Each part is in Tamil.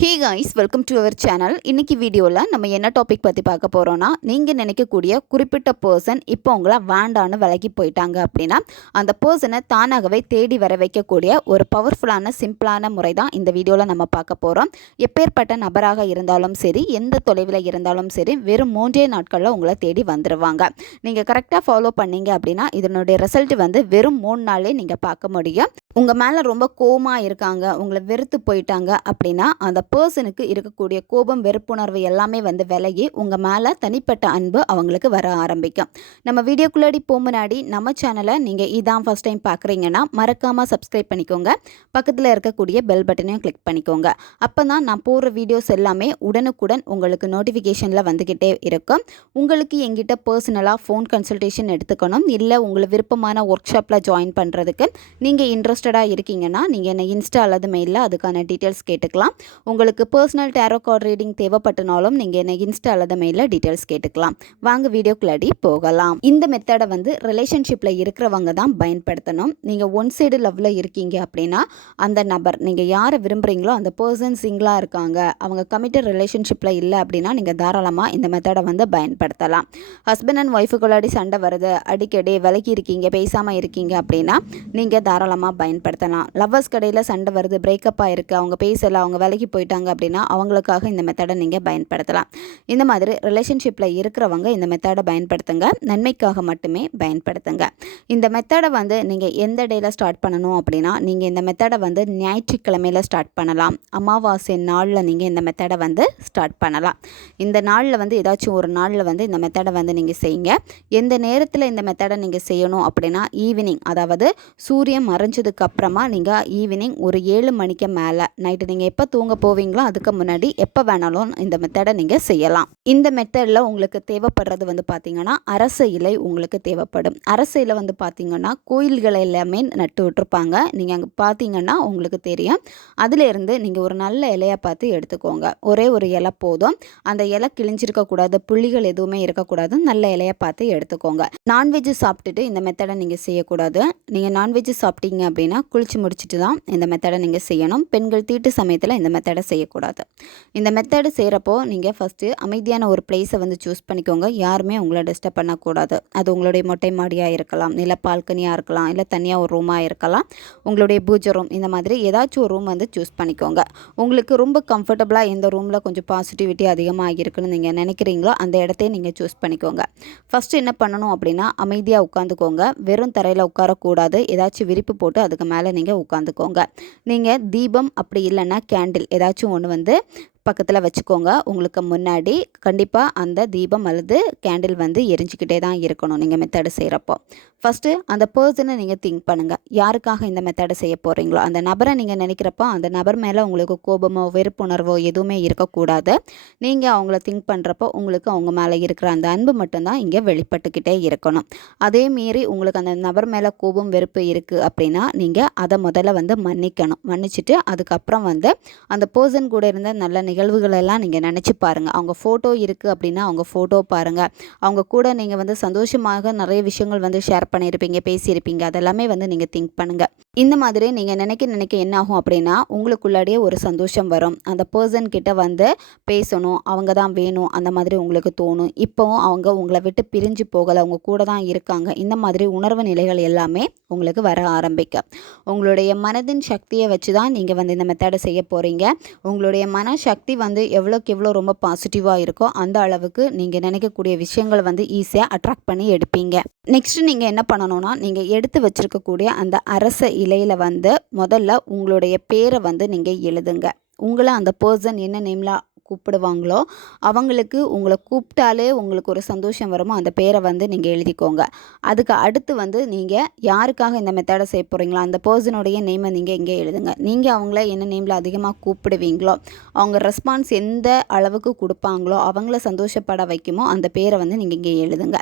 Hey guys welcome to our channel இன்றைக்கி வீடியோவில் நம்ம என்ன டாபிக் பற்றி பார்க்க போகிறோன்னா நீங்கள் நினைக்கக்கூடிய குறிப்பிட்ட பர்சன் இப்போ உங்களை வேண்டான்னு விலகி போயிட்டாங்க அப்படின்னா அந்த பர்சனை தானாகவே தேடி வர வைக்கக்கூடிய ஒரு பவர்ஃபுல்லான சிம்பிளான முறை தான் இந்த வீடியோவில் நம்ம பார்க்க போகிறோம் எப்பேற்பட்ட நபராக இருந்தாலும் சரி எந்த தொலைவில் இருந்தாலும் சரி வெறும் மூன்றே நாட்களில் உங்களை தேடி வந்துடுவாங்க நீங்கள் கரெக்டாக ஃபாலோ பண்ணீங்க அப்படின்னா இதனுடைய ரிசல்ட் வந்து வெறும் மூணு நாளே நீங்கள் பார்க்க முடியும். உங்கள் மேலே ரொம்ப கோமாக இருக்காங்க உங்களை வெறுத்து போயிட்டாங்க அப்படின்னா அந்த பர்சனுக்கு இருக்கக்கூடிய கோபம் வெறுப்புணர்வு எல்லாமே வந்து விலகி உங்கள் மேலே தனிப்பட்ட அன்பு அவங்களுக்கு வர ஆரம்பிக்கும். நம்ம வீடியோக்குள்ளாடி போக முன்னாடி நம்ம சேனலை நீங்கள் இதான் ஃபஸ்ட் டைம் பார்க்குறீங்கன்னா மறக்காமல் சப்ஸ்கிரைப் பண்ணிக்கோங்க. பக்கத்தில் இருக்கக்கூடிய பெல் பட்டனையும் கிளிக் பண்ணிக்கோங்க. அப்போ தான் நான் போடுற வீடியோஸ் எல்லாமே உடனுக்குடன் உங்களுக்கு நோட்டிஃபிகேஷனில் வந்துக்கிட்டே இருக்கும். உங்களுக்கு எங்கிட்ட பர்சனலாக ஃபோன் கன்சல்டேஷன் எடுத்துக்கணும். இல்லை உங்களை விருப்பமான ஒர்க் ஷாப்பில் ஜாயின் பண்ணுறதுக்கு நீங்கள் இன்ட்ரெஸ்டடாக இருக்கீங்கன்னா நீங்கள் என்ன இன்ஸ்டா அல்லது மெயிலில் அதுக்கான டீட்டெயில்ஸ் கேட்டுக்கலாம். உங்களுக்கு பர்சனல் டேரோ கார்டு ரீடிங் தேவைப்பட்டனாலும் நீங்கள் என்ன இன்ஸ்டா அல்லது மெயிலில் டீட்டெயில்ஸ் கேட்டுக்கலாம். வாங்க வீடியோக்குள்ளாடி போகலாம். இந்த மெத்தடை வந்து ரிலேஷன்ஷிப்பில் இருக்கிறவங்க தான் பயன்படுத்தணும். நீங்கள் ஒன் சைடு லவ்வில் இருக்கீங்க அப்படின்னா அந்த நபர் நீங்கள் யாரை விரும்புகிறீங்களோ அந்த பர்சன் சிங்கிளாக இருக்காங்க அவங்க கமிட்டட் ரிலேஷன்ஷிப்பில் இல்லை அப்படின்னா நீங்கள் தாராளமாக இந்த மெத்தடை வந்து பயன்படுத்தலாம். ஹஸ்பண்ட் அண்ட் ஒய்ஃபுக்குள்ளாடி சண்டை வருது அடிக்கடி விலகி இருக்கீங்க பேசாமல் இருக்கீங்க அப்படின்னா நீங்கள் தாராளமாக பயன்படுத்தலாம். லவ்வர்ஸ் கடையில் சண்டை வருது பிரேக்கப்பாக இருக்குது அவங்க பேசலை அவங்க விலகி போயிட்டாங்க அப்படின்னா அவங்களுக்காக இந்த மெத்தடை நீங்கள் பயன்படுத்தலாம். இந்த மாதிரி ரிலேஷன்ஷிப்பில் இருக்கிறவங்க இந்த மெத்தடை பயன்படுத்துங்க. நன்மைக்காக மட்டுமே பயன்படுத்துங்க. இந்த மெத்தடை வந்து நீங்கள் எந்த டேயில் ஸ்டார்ட் பண்ணணும் அப்படின்னா நீங்கள் இந்த மெத்தடை வந்து ஞாயிற்றுக்கிழமையில் ஸ்டார்ட் பண்ணலாம். அமாவாசை நாளில் நீங்கள் இந்த மெத்தடை வந்து ஸ்டார்ட் பண்ணலாம். இந்த நாளில் வந்து ஏதாச்சும் ஒரு நாளில் வந்து இந்த மெத்தடை வந்து நீங்கள் செய்யுங்க. எந்த நேரத்தில் இந்த மெத்தடை நீங்கள் செய்யணும் அப்படின்னா ஈவினிங் அதாவது சூரியன் மறைஞ்சதுக்கு அப்புறமா நீங்கள் ஈவினிங் ஒரு ஏழு மணிக்கு மேலே நைட்டு நீங்கள் எப்போ தூங்க போவீங்களோ அதுக்கு முன்னாடி எப்போ வேணாலும் இந்த மெத்தடை நீங்கள் செய்யலாம். இந்த மெத்தடில் உங்களுக்கு தேவைப்படுறது வந்து பார்த்திங்கன்னா அரச இலை உங்களுக்கு தேவைப்படும். அரச இலை வந்து பார்த்திங்கன்னா கோயில்கள் எல்லாமே நட்டு விட்டுருப்பாங்க. நீங்கள் அங்கே பார்த்தீங்கன்னா உங்களுக்கு தெரியும். அதிலேருந்து நீங்கள் ஒரு நல்ல இலையை பார்த்து எடுத்துக்கோங்க. ஒரே ஒரு இலை போதும். அந்த இலை கிழிஞ்சிருக்கக்கூடாது புள்ளிகள் எதுவுமே இருக்கக்கூடாது. நல்ல இலையை பார்த்து எடுத்துக்கோங்க. நான்வெஜ் சாப்பிட்டுட்டு இந்த மெத்தடை நீங்கள் செய்யக்கூடாது. நீங்கள் நான்வெஜ் சாப்பிட்டீங்க அப்படின்னா குளிச்சு முடிச்சுட்டு தான் இந்த மெத்தடை நீங்கள் செய்யணும். பெண்கள் தீட்டு சமயத்தில் இந்த மெத்தடை செய்யக்கூடாது. இந்த மெத்தடு செய்கிறப்போ நீங்கள் ஃபஸ்ட்டு அமைதியான ஒரு பிளேஸை வந்து சூஸ் பண்ணிக்கோங்க. யாருமே உங்களை டிஸ்டர்ப் பண்ணக்கூடாது. அது உங்களுடைய மொட்டை மாடியாக இருக்கலாம் இல்லை பால்கனியாக இருக்கலாம் இல்லை தனியாக ஒரு ரூமாக இருக்கலாம். உங்களுடைய பூஜை ரூம் இந்த மாதிரி ஏதாச்சும் ஒரு ரூம் வந்து சூஸ் பண்ணிக்கோங்க. உங்களுக்கு ரொம்ப கம்ஃபர்டபுளாக எந்த ரூமில் கொஞ்சம் பாசிட்டிவிட்டி அதிகமாக இருக்குன்னு நீங்கள் நினைக்கிறீங்களோ அந்த இடத்தையே நீங்கள் சூஸ் பண்ணிக்கோங்க. ஃபஸ்ட்டு என்ன பண்ணணும் அப்படின்னா அமைதியாக உட்காந்துக்கோங்க. வெறும் தரையில் உட்காரக்கூடாது. ஏதாச்சும் விரிப்பு போட்டு அதுக்கு மேலே நீங்கள் உட்காந்துக்கோங்க. நீங்கள் தீபம் அப்படி இல்லைன்னா கேண்டில் ஏதாச்சும் ஒன்று வந்து பக்கத்தில் வச்சுக்கோங்க. உங்களுக்கு முன்னாடி கண்டிப்பாக அந்த தீபம் அல்லது கேண்டில் வந்து எரிஞ்சிக்கிட்டே தான் இருக்கணும். நீங்கள் மெத்தடு செய்கிறப்போ ஃபஸ்ட்டு அந்த பர்சனை நீங்கள் திங்க் பண்ணுங்கள் யாருக்காக இந்த மெத்தடை செய்ய போகிறீங்களோ அந்த நபரை நீங்கள் நினைக்கிறப்போ அந்த நபர் மேலே உங்களுக்கு கோபமோ வெறுப்புணர்வோ எதுவுமே இருக்கக்கூடாது. நீங்கள் அவங்கள திங்க் பண்ணுறப்போ உங்களுக்கு அவங்க மேலே இருக்கிற அந்த அன்பு மட்டும்தான் இங்கே வெளிப்பட்டுக்கிட்டே இருக்கணும். அதே மீறி உங்களுக்கு அந்த நபர் மேலே கோபம் வெறுப்பு இருக்குது அப்படின்னா நீங்கள் அதை முதல்ல வந்து மன்னிக்கணும். மன்னிச்சுட்டு அதுக்கப்புறம் வந்து அந்த பர்சன் கூட இருந்த நல்ல நிகழ்வுகளெல்லாம் நீங்கள் நினச்சி பாருங்கள் அவங்க ஃபோட்டோ இருக்குது அப்படின்னா அவங்க ஃபோட்டோ பாருங்கள் அவங்க கூட நீங்கள் வந்து சந்தோஷமாக நிறைய விஷயங்கள் வந்து ஷேர் பண்ணியிருப்பீங்க பேசியிருப்பீங்க அதெல்லாமே வந்து நீங்கள் திங்க் பண்ணுங்கள் இந்த மாதிரி நீங்கள் நினைக்க நினைக்க என்ன ஆகும் அப்படின்னா உங்களுக்குள்ளாடியே ஒரு சந்தோஷம் வரும். அந்த பர்சன் கிட்ட வந்து பேசணும் அவங்க தான் வேணும் அந்த மாதிரி உங்களுக்கு தோணும். இப்போவும் அவங்க உங்களை விட்டு பிரிஞ்சு போகலை அவங்க கூட தான் இருக்காங்க இந்த மாதிரி உணர்வு நிலைகள் எல்லாமே உங்களுக்கு வர ஆரம்பிக்கும். உங்களுடைய மனதின் சக்தியை வச்சு தான் நீங்கள் வந்து இந்த மெத்தடை செய்ய போகிறீங்க உங்களுடைய மன சக்தி வந்து எவ்வளோக்கு எவ்வளோ ரொம்ப பாசிட்டிவாக இருக்கோ அந்த அளவுக்கு நீங்கள் நினைக்கக்கூடிய விஷயங்களை வந்து ஈஸியாக அட்ராக்ட் பண்ணி எடுப்பீங்க. நெக்ஸ்ட்டு நீங்கள் என்ன பண்ணணும்னா நீங்கள் எடுத்து வச்சுருக்கக்கூடிய அந்த அரச நிலையில் வந்து முதல்ல உங்களுடைய பேரை வந்து நீங்கள் எழுதுங்க. உங்களை அந்த பர்சன் என்ன நேமில் கூப்பிடுவாங்களோ அவங்களுக்கு உங்களை கூப்பிட்டாலே உங்களுக்கு ஒரு சந்தோஷம் வருமோ? அந்த பேரை வந்து நீங்கள் எழுதிக்கோங்க. அதுக்கு அடுத்து வந்து நீங்கள் யாருக்காக இந்த மெத்தடை செய்ய போகிறீங்களோ அந்த பர்சனுடைய நேமை நீங்கள் இங்கே எழுதுங்க. நீங்கள் அவங்கள என்ன நேமில் அதிகமாக கூப்பிடுவீங்களோ அவங்க ரெஸ்பான்ஸ் எந்த அளவுக்கு கொடுப்பாங்களோ அவங்கள சந்தோஷப்பட வைக்குமோ அந்த பேரை வந்து நீங்கள் இங்கே எழுதுங்க.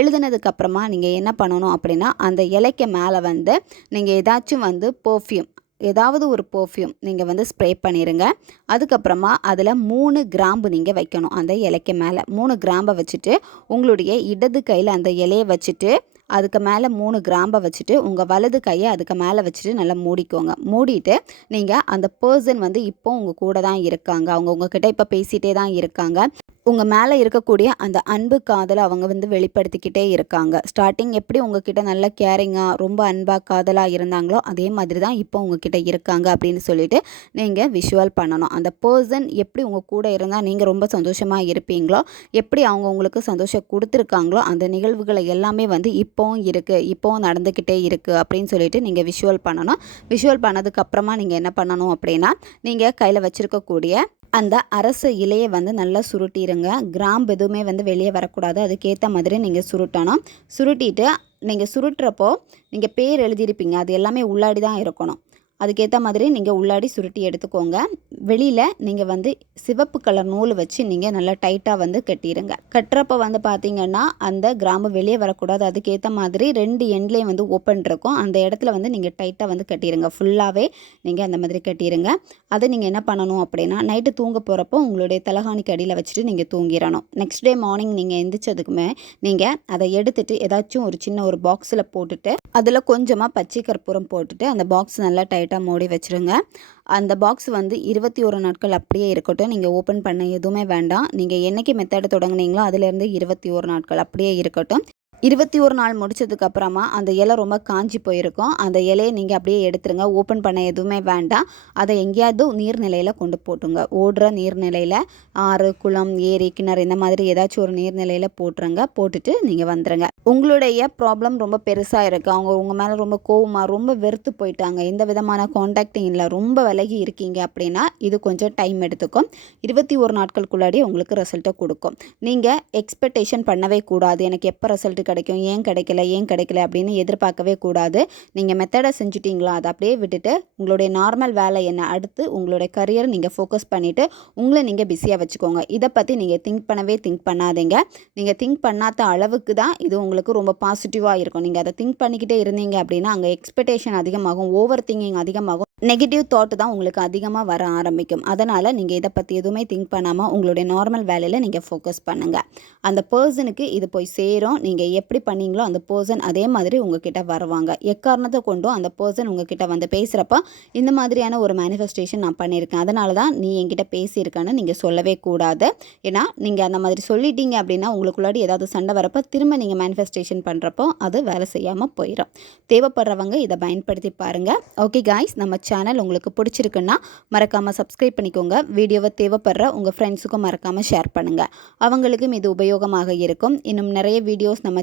எழுதுனதுக்கப்புறமா நீங்கள் என்ன பண்ணணும் அப்படின்னா அந்த இலைக்கு மேலே வந்து நீங்கள் ஏதாச்சும் வந்து பர்ஃப்யூம் ஏதாவது ஒரு பர்ஃப்யூம் நீங்கள் வந்து ஸ்ப்ரே பண்ணிடுங்க அதுக்கப்புறமா அதில் மூணு கிராம்பு நீங்கள் வைக்கணும். அந்த இலைக்கு மேலே மூணு கிராம்பை வச்சுட்டு உங்களுடைய இடது கையில் அந்த இலையை வச்சுட்டு அதுக்கு மேலே மூணு கிராம்பை வச்சுட்டு உங்கள் வலது கையை அதுக்கு மேலே வச்சுட்டு நல்லா மூடிக்கோங்க. மூடிட்டு நீங்கள் அந்த பர்சன் வந்து இப்போ உங்கள் கூட தான் இருக்காங்க. அவங்க உங்ககிட்ட இப்போ பேசிகிட்டே தான் இருக்காங்க. உங்கள் மேலே இருக்கக்கூடிய அந்த அன்பு காதலை அவங்க வந்து வெளிப்படுத்திக்கிட்டே இருக்காங்க. ஸ்டார்டிங் எப்படி உங்ககிட்ட நல்ல கேரிங்காக ரொம்ப அன்பாக காதலாக இருந்தாங்களோ அதே மாதிரி தான் இப்போ உங்ககிட்ட இருக்காங்க அப்படின்னு சொல்லிட்டு நீங்கள் விஷுவல் பண்ணணும். அந்த பர்சன் எப்படி உங்கள் கூட இருந்தால் நீங்கள் ரொம்ப சந்தோஷமாக இருப்பீங்களோ எப்படி அவங்க உங்களுக்கு சந்தோஷம் கொடுத்துருக்காங்களோ அந்த நிகழ்வுகளை எல்லாமே வந்து இப்போவும் இருக்குது இப்போவும் நடந்துக்கிட்டே இருக்குது அப்படின்னு சொல்லிட்டு நீங்கள் விஷுவல் பண்ணணும். விஷுவல் பண்ணதுக்கப்புறமா நீங்கள் என்ன பண்ணணும் அப்படின்னா நீங்கள் கையில் வச்சுருக்கக்கூடிய அந்த அரச இலையை வந்து நல்லா சுருட்டிடுங்க கிராம்பு எதுவுமே வந்து வெளியே வரக்கூடாது. அதுக்கேற்ற மாதிரி நீங்கள் சுருட்டணும். சுருட்டிட்டு நீங்கள் சுருட்டுறப்போ நீங்கள் பேர் எழுதியிருப்பீங்க. அது எல்லாமே உள்ளாடி தான் இருக்கணும். அதுக்கேற்ற மாதிரி நீங்கள் உள்ளாடி சுருட்டி எடுத்துக்கோங்க. வெளியில் நீங்கள் வந்து சிவப்பு கலர் நூல் வச்சு நீங்கள் நல்லா டைட்டாக வந்து கட்டிடுங்க கட்டுறப்ப வந்து பார்த்தீங்கன்னா அந்த கிராம்பு வெளியே வரக்கூடாது. அதுக்கேற்ற மாதிரி ரெண்டு எண்ட்லேயும் வந்து ஓப்பன் இருக்கும். அந்த இடத்துல வந்து நீங்கள் டைட்டாக வந்து கட்டிடுங்க ஃபுல்லாகவே நீங்கள் அந்த மாதிரி கட்டிடுங்க அதை நீங்கள் என்ன பண்ணணும் அப்படின்னா நைட்டு தூங்க போகிறப்போ உங்களுடைய தலகாணிக்கு அடியில் வச்சுட்டு நீங்கள் தூங்கிடணும். நெக்ஸ்ட் டே மார்னிங் நீங்கள் எந்திரிச்சதுக்குமே நீங்கள் அதை எடுத்துகிட்டு ஏதாச்சும் ஒரு சின்ன ஒரு பாக்ஸில் போட்டுட்டு அதில் கொஞ்சமாக பச்சை கற்பூரம் போட்டுட்டு அந்த பாக்ஸ் நல்லா டைட் டைட்டாக மூடி வச்சுருங்க. அந்த பாக்ஸ் வந்து இருபத்தி ஒரு நாட்கள் அப்படியே இருக்கட்டும். நீங்கள் ஓப்பன் பண்ண எதுவுமே வேண்டாம். நீங்கள் என்றைக்கு மெத்தட் தொடங்குனீங்களோ அதுலேருந்து இருபத்தி ஒரு நாட்கள் அப்படியே இருக்கட்டும். இருபத்தி ஒரு நாள் முடிச்சதுக்கு அப்புறமா அந்த இலை ரொம்ப காஞ்சி போயிருக்கும். அந்த இலையை நீங்கள் அப்படியே எடுத்துருங்க. ஓப்பன் பண்ண எதுவுமே வேண்டாம். அதை எங்கேயாவது நீர்நிலையில் கொண்டு போட்டுங்க. ஓடுற நீர்நிலையில் ஆறு குளம் ஏரி கிணறு இந்த மாதிரி ஏதாச்சும் ஒரு நீர்நிலையில் போட்டுருங்க. போட்டுட்டு நீங்கள் வந்துடுங்க உங்களுடைய ப்ராப்ளம் ரொம்ப பெருசாக இருக்குது அவங்க உங்கள் மேலே ரொம்ப கோவமாக ரொம்ப வெறுத்து போயிட்டாங்க. எந்த விதமான காண்டாக்டும் இல்லை. ரொம்ப விலகி இருக்கீங்க அப்படின்னா இது கொஞ்சம் டைம் எடுத்துக்கும். இருபத்தி ஒரு நாட்களுக்குள்ளாடி உங்களுக்கு ரிசல்ட்டை கொடுக்கும். நீங்கள் எக்ஸ்பெக்டேஷன் பண்ணவே கூடாது. எனக்கு எப்போ ரிசல்ட்டு கிடைக்கும் ஏன் கிடைக்கல ஏன் கிடைக்கல அப்படின்னு எதிர்பார்க்கவே கூடாது. நீங்கள் மெத்தடை செஞ்சுட்டிங்களா அதை அப்படியே விட்டுட்டு உங்களுடைய நார்மல் வேலை என்ன அடுத்து உங்களுடைய கரியர் நீங்கள் ஃபோக்கஸ் பண்ணிவிட்டு உங்களை நீங்கள் பிஸியாக வச்சுக்கோங்க. இதை பற்றி நீங்கள் திங்க் பண்ணவே திங்க் பண்ணாதீங்க. நீங்கள் திங்க் பண்ணாத அளவுக்கு தான் இது உங்களுக்கு ரொம்ப பாசிட்டிவாக இருக்கும். நீங்கள் அதை திங்க் பண்ணிக்கிட்டே இருந்தீங்க அப்படின்னா அங்கே எக்ஸ்பெக்டேஷன் அதிகமாகும் ஓவர் திங்கிங் அதிகமாகும் நெகட்டிவ் தாட் தான் உங்களுக்கு அதிகமாக வர ஆரம்பிக்கும். அதனால் நீங்கள் இதை பற்றி எதுவுமே திங்க் பண்ணாமல் உங்களுடைய நார்மல் வேலையில் நீங்கள் ஃபோக்கஸ் பண்ணுங்கள் அந்த பர்சனுக்கு இது போய் சேரும் நீங்கள் எப்படி பண்ணீங்களோ அந்த பர்சன் அதே மாதிரி உங்ககிட்ட வருவாங்க. எக்காரணத்தை கொண்டும் அந்த பர்சன் உங்ககிட்ட வந்து பேசுகிறப்ப இந்த மாதிரியான ஒரு மேனிஃபெஸ்டேஷன் நான் பண்ணியிருக்கேன். அதனால தான் நீ என்கிட்ட பேசியிருக்கேன்னு நீங்கள் சொல்லவே கூடாது. ஏன்னா நீங்கள் அந்த மாதிரி சொல்லிட்டீங்க அப்படின்னா உங்களுக்குள்ளாடி ஏதாவது சண்டை வரப்போ திரும்ப நீங்கள் மேனிஃபெஸ்டேஷன் பண்ணுறப்போ அது வேலை செய்யாமல் போயிடும் தேவைப்படுறவங்க இதை பயன்படுத்தி பாருங்கள் ஓகே காய்ஸ் நம்ம சேனல் உங்களுக்கு பிடிச்சிருக்குன்னா மறக்காமல் சப்ஸ்கிரைப் பண்ணிக்கோங்க. வீடியோவை தேவைப்படுற உங்கள் ஃப்ரெண்ட்ஸுக்கும் மறக்காமல் ஷேர் பண்ணுங்கள் அவங்களுக்கும் இது உபயோகமாக இருக்கும். இன்னும் நிறைய வீடியோஸ் நம்ம